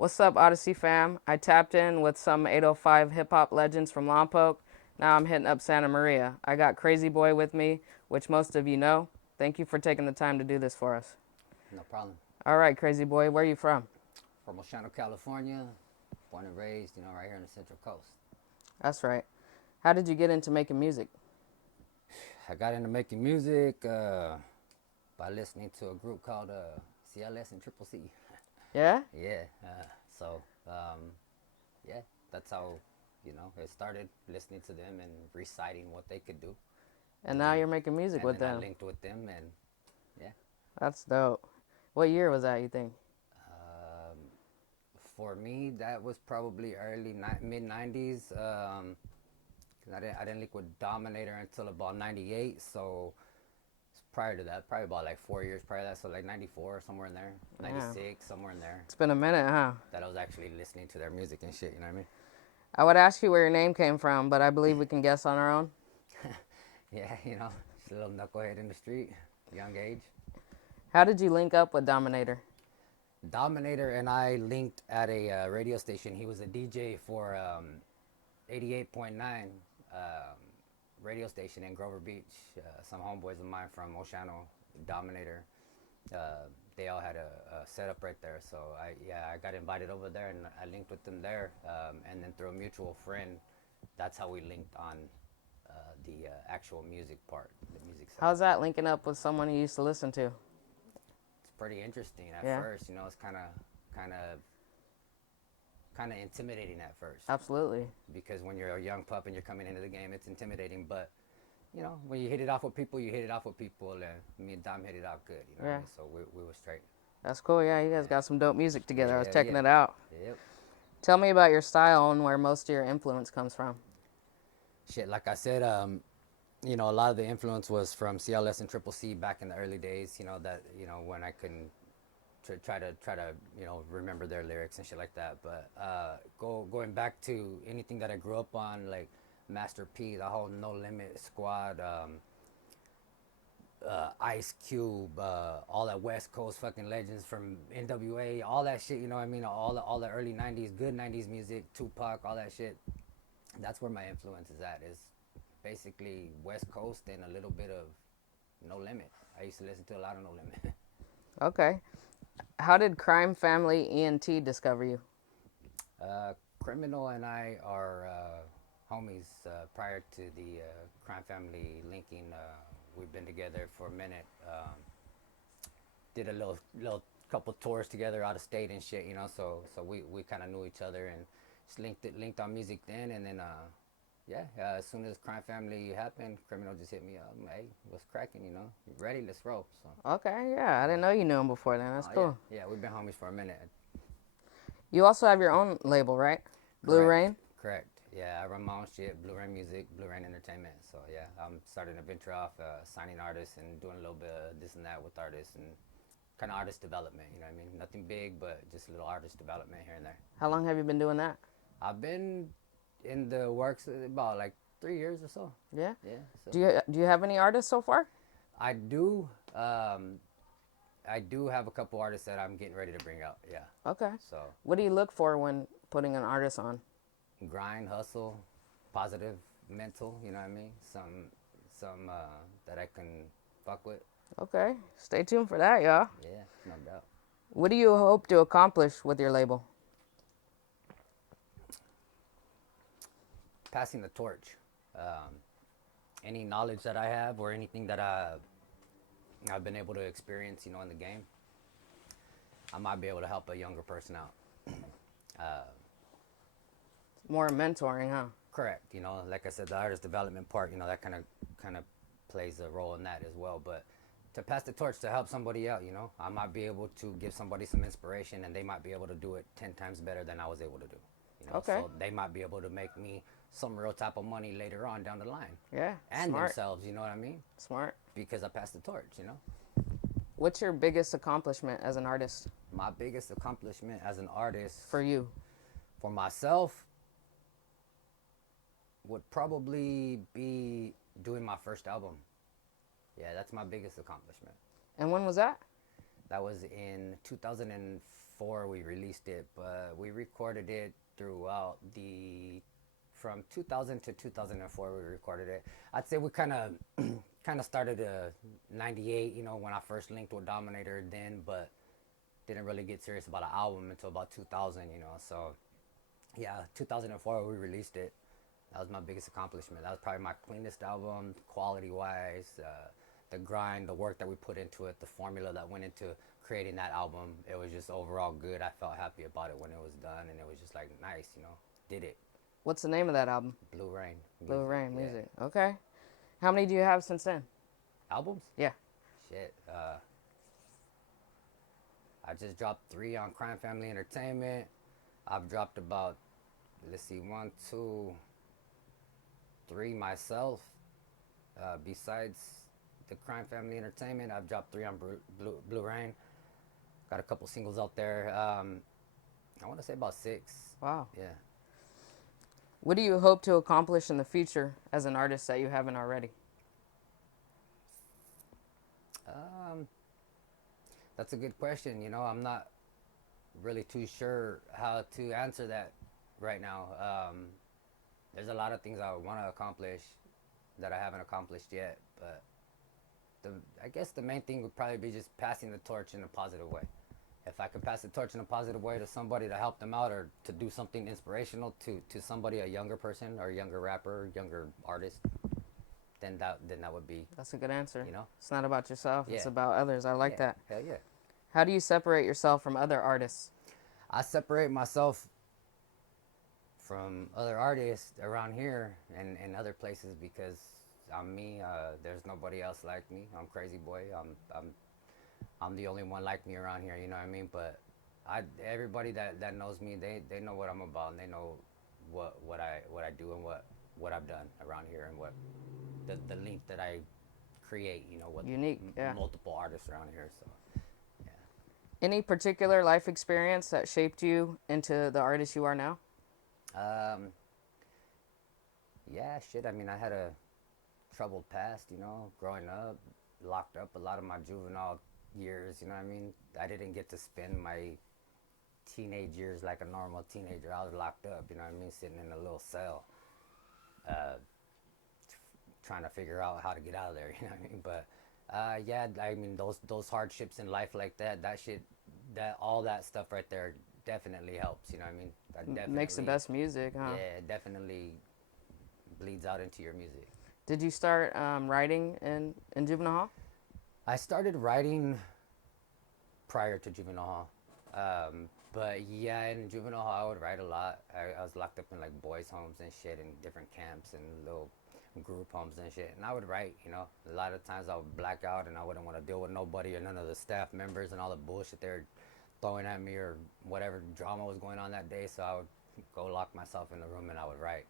What's up, Audicy fam? I tapped in with some 805 hip hop legends from Lompoc. Now I'm hitting up Santa Maria. I got Crazy Boy with me, which most of you know. Thank you for taking the time to do this for us. No problem. All right, Crazy Boy, where are you from? From Oceano, California, born and raised, right here in the Central Coast. That's right. How did you get into making music? I got into making music by listening to a group called CLS and Triple C. Yeah? Yeah. Yeah, that's how, it started, listening to them and reciting what they could do. And And now then, you're making music and with then I them. linked with them, and yeah. That's dope. What year was that, you think? Um, for me, that was probably mid 90s. I didn't link with Dominator until about 98, so prior to that, probably about like 4 years prior to that, so like 94, somewhere in there, Yeah. 96, somewhere in there, It's been a minute, huh? that I was actually listening to their music and shit, you know what I mean? I would ask you where your name came from, but I believe we can guess on our own. Yeah, just a little knucklehead in the street, young age. How did you link up with Dominator? Dominator and I linked at a radio station. He was a DJ for 88.9 radio station in Grover Beach. Some homeboys of mine from Oceano, Dominator, they all had a setup right there. So I got invited over there and I linked with them there. And then through a mutual friend, that's how we linked on the actual music part, the music side. How's that linking up with someone you used to listen to? It's pretty interesting at Yeah. first. It's kind of intimidating at first. Absolutely. Because when you're a young pup and you're coming into the game, it's intimidating. But when you hit it off with people, you hit it off with people. And me and Dom hit it off good. You know what I Yeah. mean? So we were straight. That's cool. Yeah, you guys got some dope music together. I was Yeah, checking yeah. it out. Yep. Tell me about your style and where most of your influence comes from. Shit, like I said, a lot of the influence was from CLS and Triple C back in the early days. When I couldn't try to remember their lyrics and shit like that. But going back to anything that I grew up on, like Master P, the whole No Limit Squad, Ice Cube, all that West Coast fucking legends from NWA, all that shit. You know what I mean? All the early '90s, good '90s music, Tupac, all that shit. That's where my influence is at. Is basically West Coast and a little bit of No Limit. I used to listen to a lot of No Limit. Okay. How did Crime Family ENT discover you? Criminal and I are homies prior to the Crime Family linking. We've been together for a minute. Did a little couple tours together out of state and shit, So we kind of knew each other and just linked on music then. And then as soon as Crime Family happened, Criminal just hit me up. Hey, what's cracking? You ready? Let's roll. So. Okay, yeah. I didn't know you knew him before then. That's cool. Yeah, we've been homies for a minute. You also have your own label, right? Blue Rain? Correct. Yeah, I run my own shit, Blue Rain Music, Blue Rain Entertainment. So yeah, I'm starting to venture off signing artists and doing a little bit of this and that with artists and kind of artist development. You know what I mean? Nothing big, but just a little artist development here and there. How long have you been doing that? I've been in the works about like 3 years or so. Yeah. Yeah. So. Do you have any artists so far? I do. I do have a couple artists that I'm getting ready to bring out. Yeah. Okay. So. What do you look for when putting an artist on? Grind, hustle, positive, mental. You know what I mean? Some that I can fuck with. Okay. Stay tuned for that, y'all. Yeah, no doubt. What do you hope to accomplish with your label? Passing the torch. Any knowledge that I have or anything that I've been able to experience, in the game, I might be able to help a younger person out. More mentoring, huh? Correct. Like I said, the artist development part, that kind of plays a role in that as well. But to pass the torch to help somebody out, I might be able to give somebody some inspiration, and they might be able to do it 10 times better than I was able to do. Okay. So they might be able to make me some real type of money later on down the line. Yeah. And smart. themselves, you know what I mean? Smart. Because I passed the torch, What's your biggest accomplishment as an artist? My biggest accomplishment as an artist for you? For myself would probably be doing my first album. Yeah, that's my biggest accomplishment. And when was that? That was in 2004 we released it, but we recorded it throughout the from 2000 to 2004 we recorded it. I'd say we kind of started 98, you know, when I first linked with Dominator then, but didn't really get serious about an album until about 2000, you know. So yeah, 2004 we released it. That was my biggest accomplishment. That was probably my cleanest album, quality wise. The grind, the work that we put into it, the formula that went into creating that album, it was just overall good. I felt happy about it when it was done, and it was just like nice, you know. Did it. What's the name of that album? Blue Rain. Blue Music, Rain yeah. Music. Okay. How many do you have since then? Albums? Yeah. Shit. I just dropped 3 on Crime Family Entertainment. I've dropped about, let's see, 1, 2, 3 myself. Besides the Crime Family Entertainment, I've dropped 3 on Blue Rain. Got a couple singles out there. I want to say about 6. Wow. Yeah. What do you hope to accomplish in the future as an artist that you haven't already? That's a good question. You know, I'm not really too sure how to answer that right now. There's a lot of things I want to accomplish that I haven't accomplished yet, but I guess the main thing would probably be just passing the torch in a positive way. If I could pass the torch in a positive way to somebody to help them out or to do something inspirational to somebody, a younger person or a younger rapper, younger artist, then that would be, That's a good answer. you know? It's not about yourself. It's Yeah. about others. I like Yeah, that. hell yeah. How do you separate yourself from other artists? I separate myself from other artists around here and other places because I'm me. There's nobody else like me. I'm Crazy Boy. I'm the only one like me around here. You know what I mean? But everybody that knows me, they know what I'm about, and they know what I do and what I've done around here and what the link that I create. You know, with Unique, yeah. multiple artists around here. So yeah. Any particular life experience that shaped you into the artist you are now? Yeah, shit. I mean, I had a troubled past, you know, growing up, locked up a lot of my juvenile years, you know what I mean? I didn't get to spend my teenage years like a normal teenager. I was locked up, you know what I mean? Sitting in a little cell, trying to figure out how to get out of there, you know what I mean? But, yeah, I mean, those hardships in life like that shit, all that stuff right there definitely helps, you know what I mean? That definitely Makes the best music, huh? Yeah, it definitely bleeds out into your music. Did you start writing in juvenile hall? I started writing prior to juvenile hall, but yeah, in juvenile hall I would write a lot. I was locked up in like boys' homes and shit, and different camps and little group homes and shit, and I would write. You know, a lot of times I would black out and I wouldn't want to deal with nobody or none of the staff members and all the bullshit they're throwing at me or whatever drama was going on that day. So I would go lock myself in the room and I would write.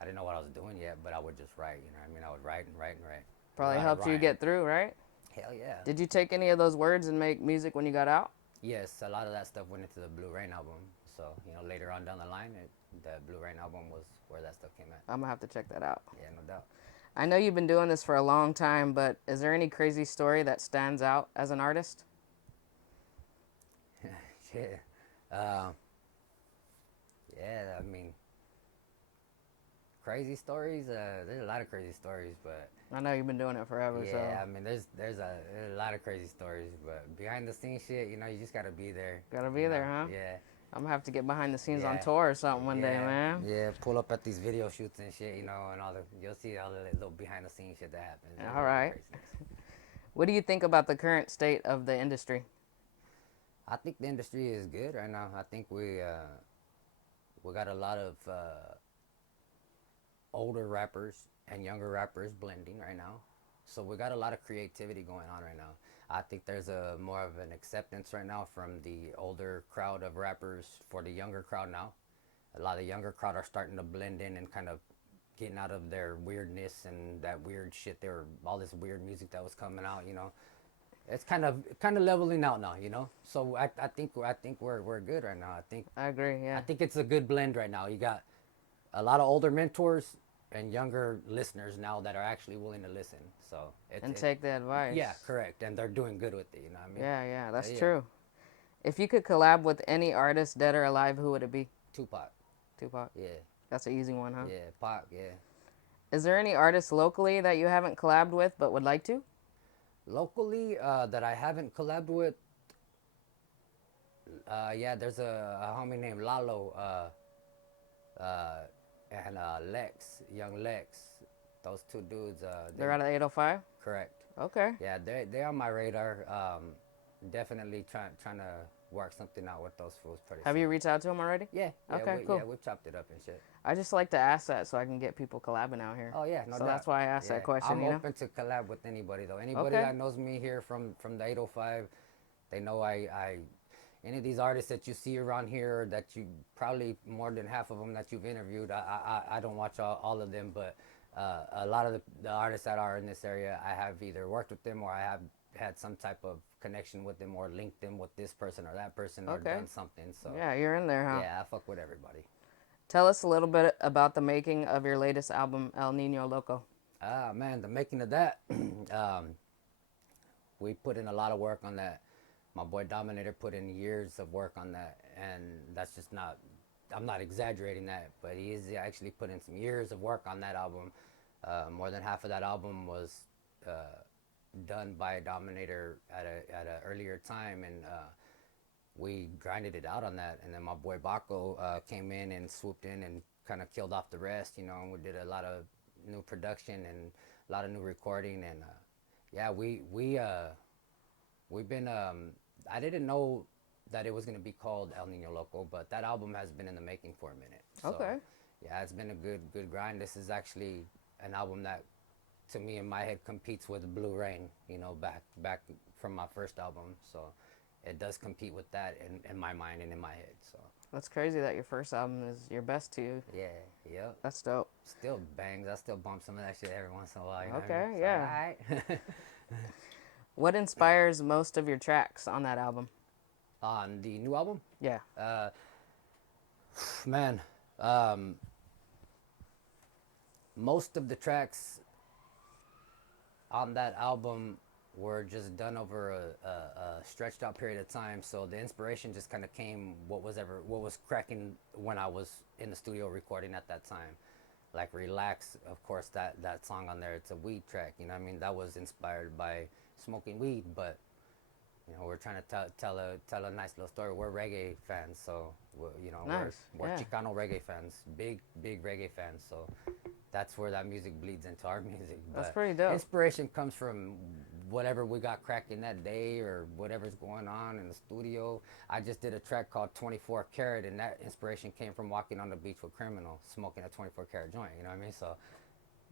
I didn't know what I was doing yet, but I would just write, you know what I mean? I would write and write and write. Probably helped you get through, right? Hell yeah. Did you take any of those words and make music when you got out? Yes, a lot of that stuff went into the Blue Rain album. So, you know, later on down the line, the Blue Rain album was where that stuff came at. I'm going to have to check that out. Yeah, no doubt. I know you've been doing this for a long time, but is there any crazy story that stands out as an artist? Shit. Yeah, I mean, crazy stories. There's a lot of crazy stories, but I know you've been doing it forever. yeah, So I mean, there's a lot of crazy stories, but behind the scenes shit, you know, you just gotta be there. Gotta be there, huh? Yeah. I'm gonna have to get behind the scenes on Yeah. tour or something one day, man. Yeah, pull up at these video shoots and shit, you know, and you'll see all the little behind the scenes shit that happens. All right. What do you think about the current state of the industry? I think the industry is good right now. I think we got a lot of older rappers and younger rappers blending right now. So we got a lot of creativity going on right now. I think there's a more of an acceptance right now from the older crowd of rappers for the younger crowd now. A lot of the younger crowd are starting to blend in and kind of getting out of their weirdness and that weird shit. All this weird music that was coming out, you know. It's kind of leveling out now, you know. So I think we're good right now. I agree. Yeah. I think it's a good blend right now. You got a lot of older mentors and younger listeners now that are actually willing to listen. So And take the advice. yeah, correct, and they're doing good with it. You know what I mean? Yeah, that's Yeah. true. If you could collab with any artist, dead or alive, who would it be? Tupac. Tupac. Yeah. That's an easy one, huh? Yeah. Pac. Yeah. Is there any artists locally that you haven't collabed with but would like to? Locally, that I haven't collabed with. Yeah, there's a homie named Lalo. And Lex, young Lex, those two dudes. They're out of 805? Correct. Okay. Yeah, they on my radar. Definitely trying to work something out with those fools pretty Have soon. you reached out to them already? Yeah. Okay, cool. Yeah, we chopped it up and shit. I just like to ask that so I can get people collabing out here. Oh yeah, no so doubt. that's why I asked that question. I'm you know? open to collab with anybody though. Anybody Okay. that knows me here from the 805, they know I any of these artists that you see around here that you probably more than half of them that you've interviewed. I don't watch all of them, but a lot of the artists that are in this area, I have either worked with them or I have had some type of connection with them or linked them with this person or that person or Okay. done something. So Yeah, you're in there, huh? yeah, I fuck with everybody. Tell us a little bit about the making of your latest album, El Nino Loco. Ah man, the making of that. We put in a lot of work on that. My boy Dominator put in years of work on that, and that's just not. I'm not exaggerating that, but he is actually put in some years of work on that album. More than half of that album was done by Dominator at a earlier time, and we grinded it out on that. And then my boy Baco came in and swooped in and kind of killed off the rest, you know. And we did a lot of new production and a lot of new recording, and yeah, we've been. I didn't know that it was gonna be called El Nino Loco, but that album has been in the making for a minute. So, Okay. yeah, it's been a good grind. This is actually an album that, to me in my head, competes with Blue Rain. You know, back from my first album. So, it does compete with that in my mind and in my head. So. That's crazy that your first album is your best to you. Yeah. Yep. That's dope. Still bangs. I still bump some of that shit every once in a while. You know Okay, what I mean? yeah. So, all right. What inspires most of your tracks on that album? On the new album? Yeah. Man, most of the tracks on that album were just done over a stretched out period of time. So the inspiration just kind of came what was cracking when I was in the studio recording at that time. Like Relax, of course, that song on there, it's a weed track. You know what I mean? That was inspired by smoking weed, but you know, we're trying to tell a nice little story. We're reggae fans, so you know, Nice. we're Yeah. Chicano reggae fans, big reggae fans. So that's where that music bleeds into our music. That's But pretty dope. inspiration comes from whatever we got cracking that day or whatever's going on in the studio. I just did a track called 24 Karat, and that inspiration came from walking on the beach with Criminal, smoking a 24 karat joint. You know what I mean? So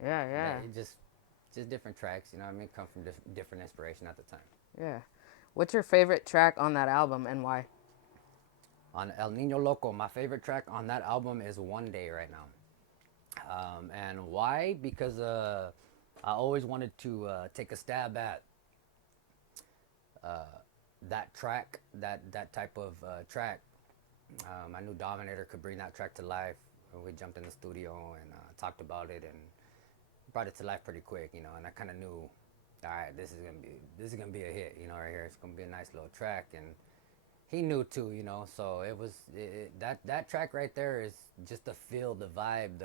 Yeah. it just different tracks. You know what I mean? Come from different inspiration at the time. Yeah. What's your favorite track on that album and why? On El Nino Loco, my favorite track on that album is One Day right now. And why? Because I always wanted to take a stab at that track, that type of track. I knew Dominator could bring that track to life. We jumped in the studio and talked about it and brought it to life pretty quick, you know. And I kind of knew, all right, this is gonna be a hit, you know, right here. It's gonna be a nice little track, and he knew too, you know. So it was that track right there is just the feel, the vibe,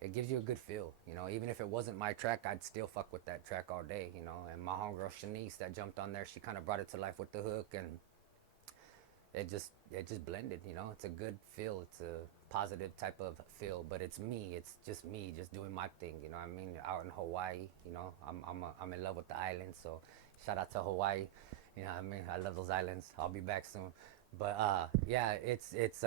it gives you a good feel, you know. Even if it wasn't my track, I'd still fuck with that track all day, you know. And my homegirl Shanice that jumped on there, she kind of brought it to life with the hook, and it just blended, you know. It's a good feel. It's a positive type of feel, but it's me. It's just me, just doing my thing, you know what I mean? Out in Hawaii, you know. I'm in love with the island, so shout out to Hawaii. You know what I mean? I love those islands. I'll be back soon. But yeah, it's just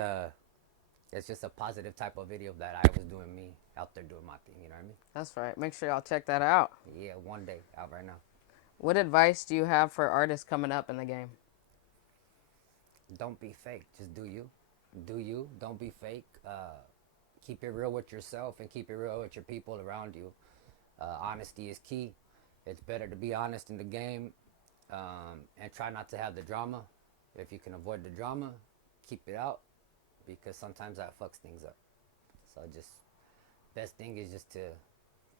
a positive type of video that I was doing me out there doing my thing, you know what I mean? That's right. Make sure y'all check that out. Yeah, One Day out right now. What advice do you have for artists coming up in the game? Don't be fake. Just do you. Do you. Don't be fake. Keep it real with yourself and keep it real with your people around you. Honesty is key. It's better to be honest in the game and try not to have the drama. If you can avoid the drama, keep it out because sometimes that fucks things up. So just best thing is just to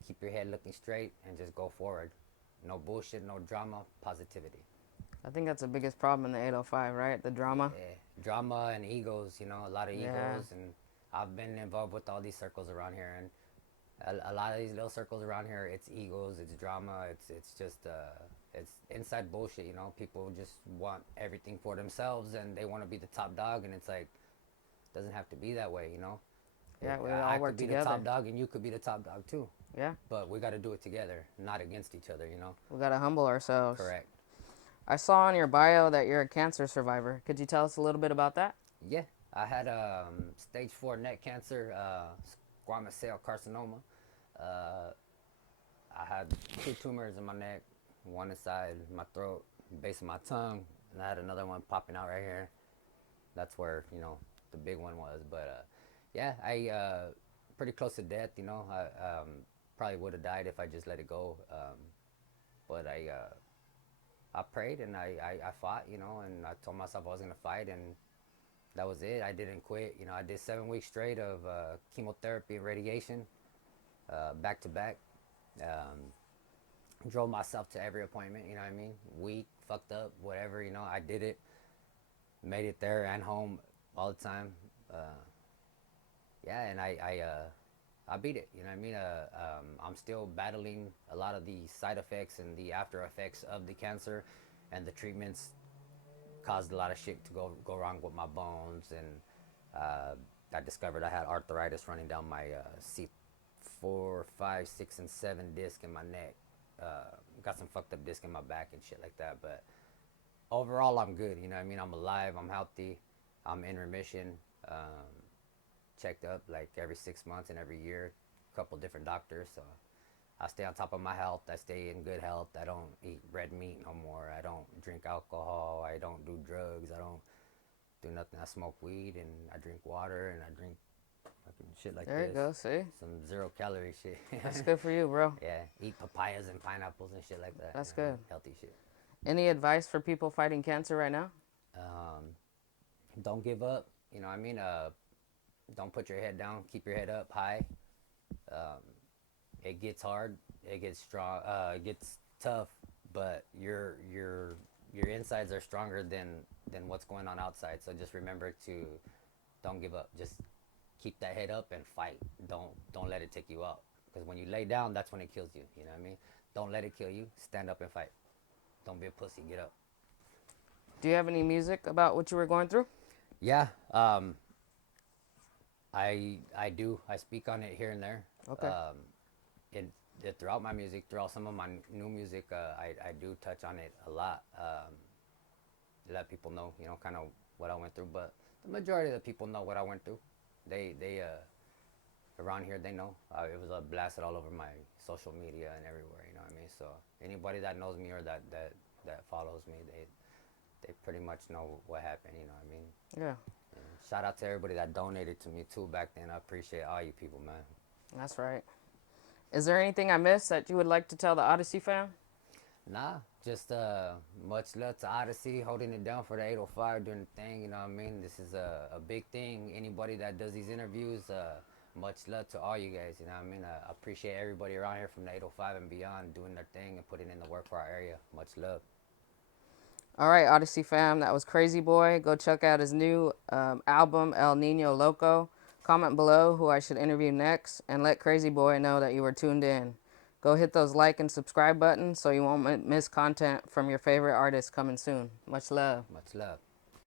keep your head looking straight and just go forward. No bullshit, no drama, positivity. I think that's the biggest problem in the 805, right? The drama. Yeah, drama and egos, you know, a lot of Yeah. egos. And I've been involved with all these circles around here, and a lot of these little circles around here, it's egos, it's drama, it's just it's inside bullshit. You know, people just want everything for themselves, and they want to be the top dog, and it's like doesn't have to be that way. You know, Yeah, we I all work could be the together. top dog, and you could be the top dog too. Yeah. But we got to do it together, not against each other. You know. We got to humble ourselves. Correct. I saw on your bio that you're a cancer survivor. Could you tell us a little bit about that? Yeah, I had stage 4 neck cancer, squamous cell carcinoma. Uh, I had 2 tumors in my neck, one inside my throat, base of my tongue, and I had another one popping out right here. That's where, you know, the big one was. But yeah, I pretty close to death. You know, I probably would have died if I just let it go. But I prayed and I fought, you know, and I told myself I was gonna fight, and that was it. I didn't quit. You know, I did 7 weeks straight of chemotherapy and radiation, back to back. Drove myself to every appointment. You know what I mean? Weak, fucked up, whatever. You know, I did it. Made it there and home all the time. Yeah, and I beat it. You know what I mean? I'm still battling a lot of the side effects and the after effects of the cancer, and the treatments caused a lot of shit to go wrong with my bones, and I discovered I had arthritis running down my C4, 5, 6, and 7 disc in my neck. Got some fucked up disc in my back and shit like that, but overall I'm good. You know what I mean? I'm alive, I'm healthy, I'm in remission. Checked up like every 6 months and every year, a couple different doctors. So I stay on top of my health. I stay in good health. I don't eat red meat no more. I don't drink alcohol. I don't do drugs. I don't do nothing. I smoke weed and I drink water and I drink fucking shit like There this. you go, see? Some 0 calorie shit. That's good for you, bro. Yeah, eat papayas and pineapples and shit like that. That's you know, good. Healthy shit. Any advice for people fighting cancer right now? Don't give up. You know what I mean? Don't put your head down. Keep your head up high. It gets hard. It gets strong. It gets tough. But your insides are stronger than what's going on outside. So just remember to don't give up. Just keep that head up and fight. Don't let it take you out. Because when you lay down, that's when it kills you. You know what I mean? Don't let it kill you. Stand up and fight. Don't be a pussy. Get up. Do you have any music about what you were going through? Yeah. I do. I speak on it here and there. Okay. Throughout my music, throughout some of my new music, I do touch on it a lot. Let people know, you know, kind of what I went through. But the majority of the people know what I went through. They around here, they know. It was blasted all over my social media and everywhere. You know what I mean? So anybody that knows me or that follows me, they pretty much know what happened. You know what I mean? Yeah. Shout out to everybody that donated to me too back then. I appreciate all you people, man. That's right. Is there anything I missed that you would like to tell the Audicy fam? Nah, just much love to Audicy, holding it down for the 805, doing the thing. You know what I mean? This is a big thing. Anybody that does these interviews, much love to all you guys. You know what I mean? I appreciate everybody around here from the 805 and beyond doing their thing and putting in the work for our area. Much love. All right, Audicy fam, that was Crazy Boy. Go check out his new album, El Nino Loco. Comment below who I should interview next, and let Crazy Boy know that you were tuned in. Go hit those like and subscribe buttons so you won't miss content from your favorite artist coming soon. Much love. Much love.